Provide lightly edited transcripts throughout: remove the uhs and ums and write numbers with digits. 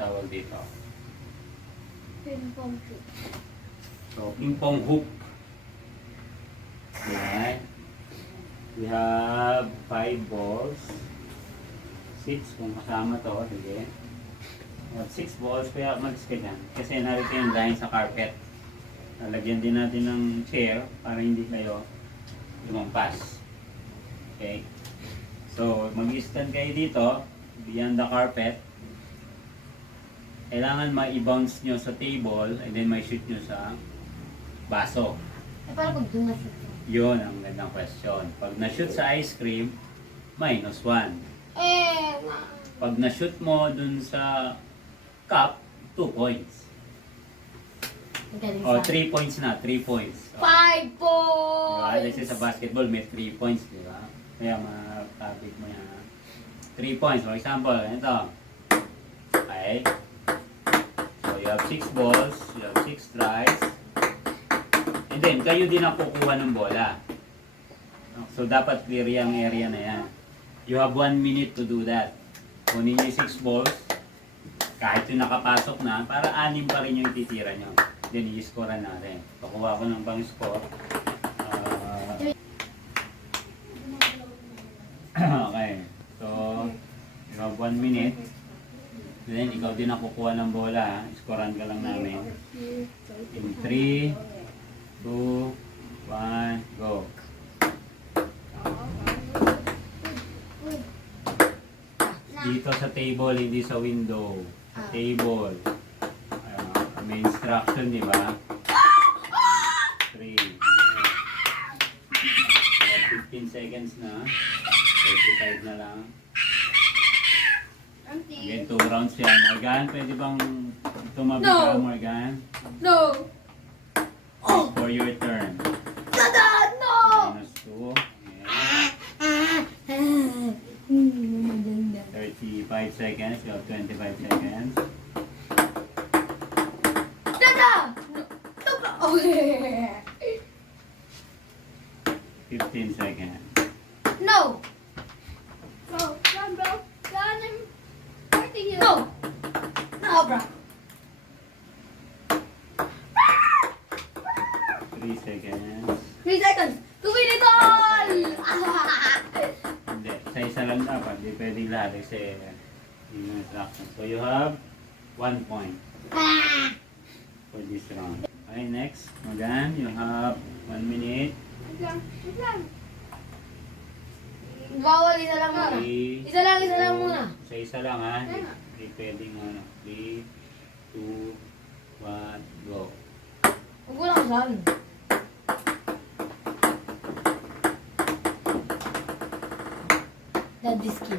tawag dito? Ping pong hoop. So, ping pong hoop. Ayan. We have 5 balls. 6 kung kasama to. Sige. 6 balls. Kaya malis ka dyan. Kasi narito yung line sa carpet. Lalagyan din natin ng chair para hindi kayo lumampas. Okay. So, mag-stand kayo dito. Beyond the carpet. Kailangan ma-bounce nyo sa table and then may shoot nyo sa baso. Eh, paano pag doon na-shoot? Yun ang gandang question. Pag na-shoot sa ice cream, minus 1. Pag na-shoot mo dun sa cup, 2 points. O, 3 points na, 3 points. 5 Diba? points! Kasi sa basketball, may 3 points, di ba? Kaya ma-topic mo yan. 3 points. For example, ito. Okay. So, you have 6 balls, you have 6 tries. And then, kayo din ang kukuha ng bola. So, dapat clear yung area na yan. You have 1 minute to do that. Kunin nyo yung 6 balls, kahit yung nakapasok na, para 6 pa rin yung ititira nyo. Then, i-score natin. Pakuha ko ng pang-score. Okay. So, you have 1 minute. Then, ikaw din ang kukuha ng bola. Scorean ka lang namin. In 3, 2, 1, go. Dito sa table, hindi sa window. Sa table. May instruction, di ba? 3. 15 seconds na. 35 na lang. Again, 2 rounds yan. Morgan, pwede bang tumabi ka, Morgan? No! For your turn. Dada! No! Minus 2. Yeah. 35 seconds. You have 25 seconds. Dada! No! Okay. 15 seconds. No! No, run, bro. Run, I'm hurting you. No! No, bro. 3 seconds. 3 seconds. 2 minutes all! Hindi. Isa lang dapat. Hindi pwedeng lahat kasi yung instruction. So you have 1 point for this round. Okay, next. Morgan, you have 1 minute. Wait lang. Bawal, isa lang muna. 3, Isa lang muna. Isa lang ha. Hindi pwedeng 3, 2, 1, go. Huwag mo lang saan. That is key.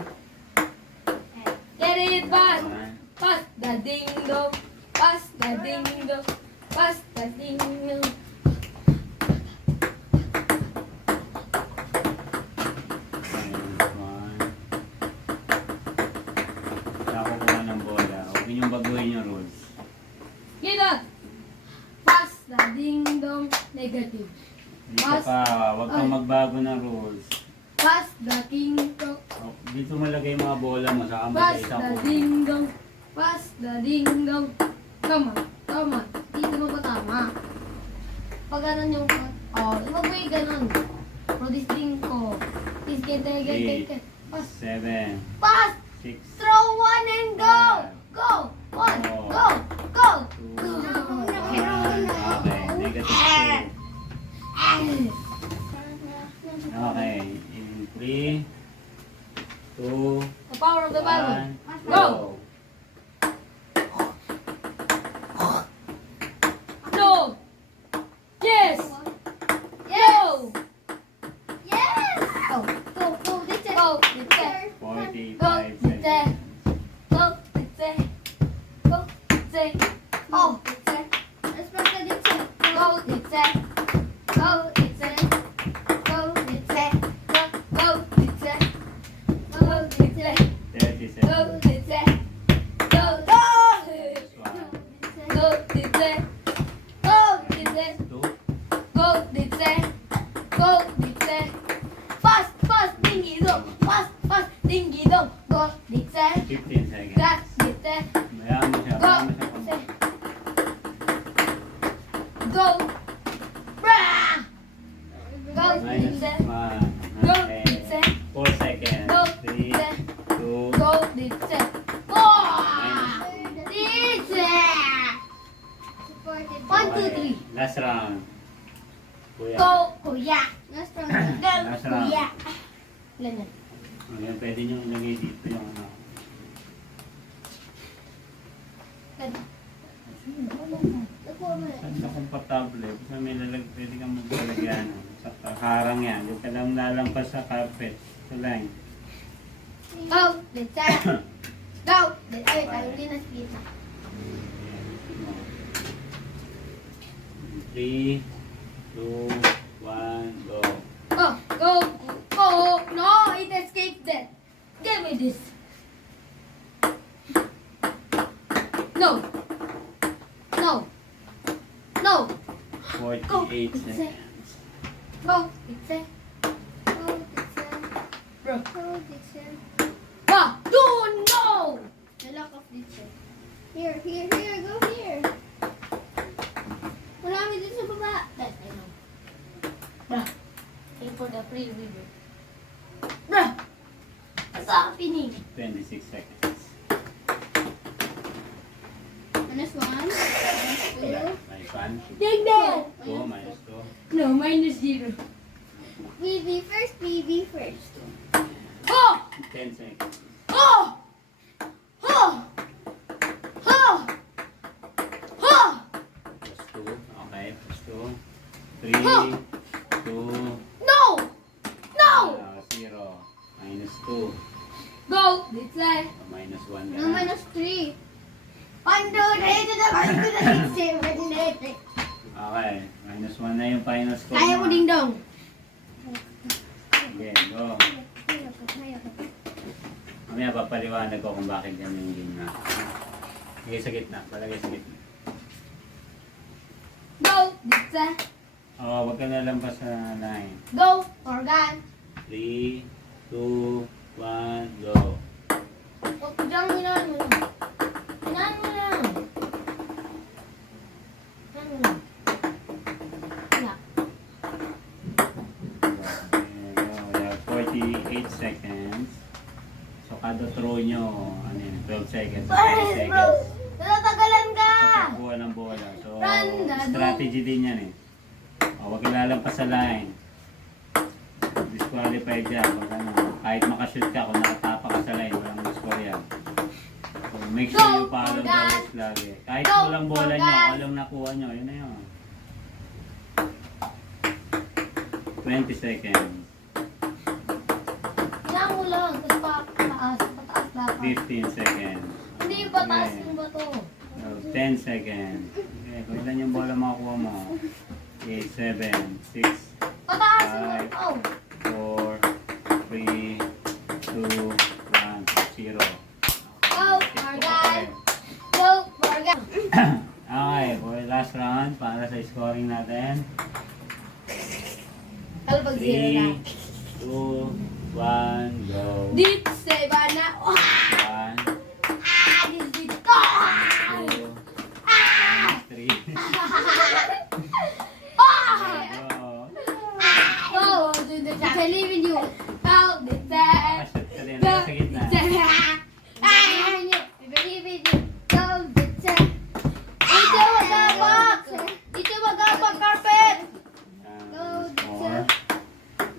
Get it, pass! Pass the ding dong. Pass the ding dong. Pass the ding dong. Nakukuha ng bola. Huwag ninyong baguhin yung rules. Get it! Pass the ding dong. Negative. Dito pa, huwag kang magbago ng rules. Pass the ding dong. Dito mo lagay yung mga bola mo sa kamba sa Pass isang the kuha. ding dong. Pass the ding dong. Come on, come on. Dito mo ba tama? Pag ganun yung... Oh, huwag mo yung ganun. Produce ding ko. Please get. Pass. 7, Pass! 6, Throw one and go! Go! One, go! Go! 2, 1. Okay, negative 2. Okay, in 3, 2, The power of the Bible. 1, Go! No! Yes! Yes! Yes! Go! Go! Go! Dite! Go! Dite! 45 Go! seconds. Dite! Go! Dite! Go! Dite! Oh! Dite! Let's press the dite! Go! Dite! Go! Dite! Go! Dite! Go! Dite! Go! Dite! 30 Go! seconds. Dite! Go! This one. Go! Dite! Go! Dite! 2, Go! Dite! Go! Dite! Fast! Fast! Dingy dong! Fast! Fast! Dingy dong! Go! Dite! 15 seconds. Gas! Dite! Maya mo Ilan yan? Ayan, pwede nyo ilagay dito yung ano. Pwede. Nakuha mo na. Saan na komportable? Basta may pwede kang maglalagyan. Sa harang yan. Yung ka lang lalampas sa carpet. Ito lang. Go! Let's start! Go! Ay, tayo hindi na split na. 3, 2, 1, go. Go! Go! Go! No! It escaped that! Give me this! No! No! No! 48 seconds. Go! It's a... Go! It's a... Bro! Go! It's a... Ah! Dude! No! The lock of this one. Here! Go here! Marami dito sa baba. That I know. Bruh. Pay for the free river. Bruh! What's happening? 26 seconds. Minus 1. Minus 2. Minus 1. Dig that! 2, minus 2. No, minus 0. BB first. Oh! 10 seconds. Oh! Oh! Oh! Oh! Plus 2. Okay, plus 2. 3, 2, No! No! 0. Minus 2. Go! Let's say. Minus 1 No, minus 3. 1, 2, 3, 7, 8. Okay, minus 1 na yung final score. Kaya mo ding dong. Sige, go. Mamaya papaliwanag ko kung bakit yan yung game na. Sige sa gitna, palagay sa gitna. Go! Let's say. Oh, wag ka na lampas sa line. Go! Organ. 3, 2, 1, go. Oh, diyan mo na. Hinaan mo na. Hinaan mo na. Wala. Okay, go. We have 48 seconds. So kada throw nyo, ano yun, 12 seconds, 20 seconds. Natatagalan ka! Sa pagkuha ng bola. So, Randa, strategy din yan eh. O, wag ilalampas sa line. Disqualified yan. Pag ano, kahit makashoot ka, kung nakatapa ka sa line, walang score yan. So, make sure Go, you follow the Morgan! rules lagi. Kahit Go, walang bola nyo, Morgan! walang nakuha nyo, yun na yun. 20 seconds. Hinaan mo lang. Tapos pataas dapat. 15 seconds. Hindi yung pataas Okay. yung bato. So, 10 seconds. Okay, kung ilan yung bola makukuha mo? 8, 7, 6, Pataas yung bato. 4, 3, 2, 1, 0. Go, Morgan! Go, Morgan! Okay, for last round, para sa scoring natin. Kalpag 0 na. 3, 2, 1, go. Dit, seba na. 1, Dit, dito! 2, 3, go. Go, I believe in you. Go, dit, seba. Shoot ka din, Go, sa gitna. I believe in you. Go, dit, seba. Dito magabak! Dito magabak, carpet! Go, Score.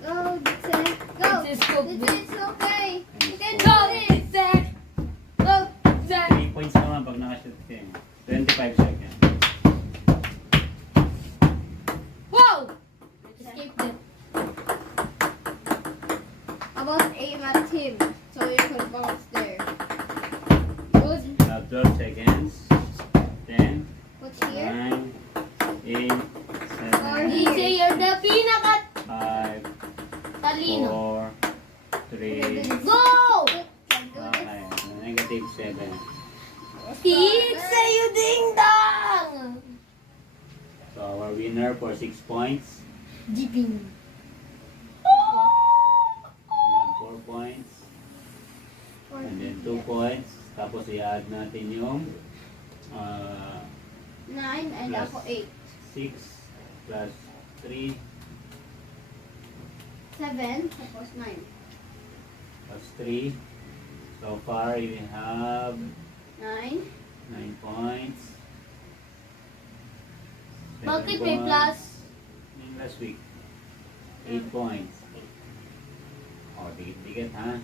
Go, dit, seba. Go, it's okay. You can do it. Go, dit, seba. 3 points naman pag nakashoot ka eh. 25 seconds. Wow! Escape it. About aim at him, so you can bounce there. Good. You have 12 seconds. 10, What's here? 9, 8, 7, DJ, you're the pinaka 5, talino. 4, 3, Go! okay. Negative 7. It's sa'yo, ding dong! So our winner for 6 points. Jiping. And then 4 points. And then 2 points. Tapos i-add natin yung 9 and Plus. ako 8. 6 plus 3 7, tapos 9. plus 3. So far we have 9. 9 points. Bakit 7 may points. plus? Yung last week. 8 points. O, dikit-dikit ha.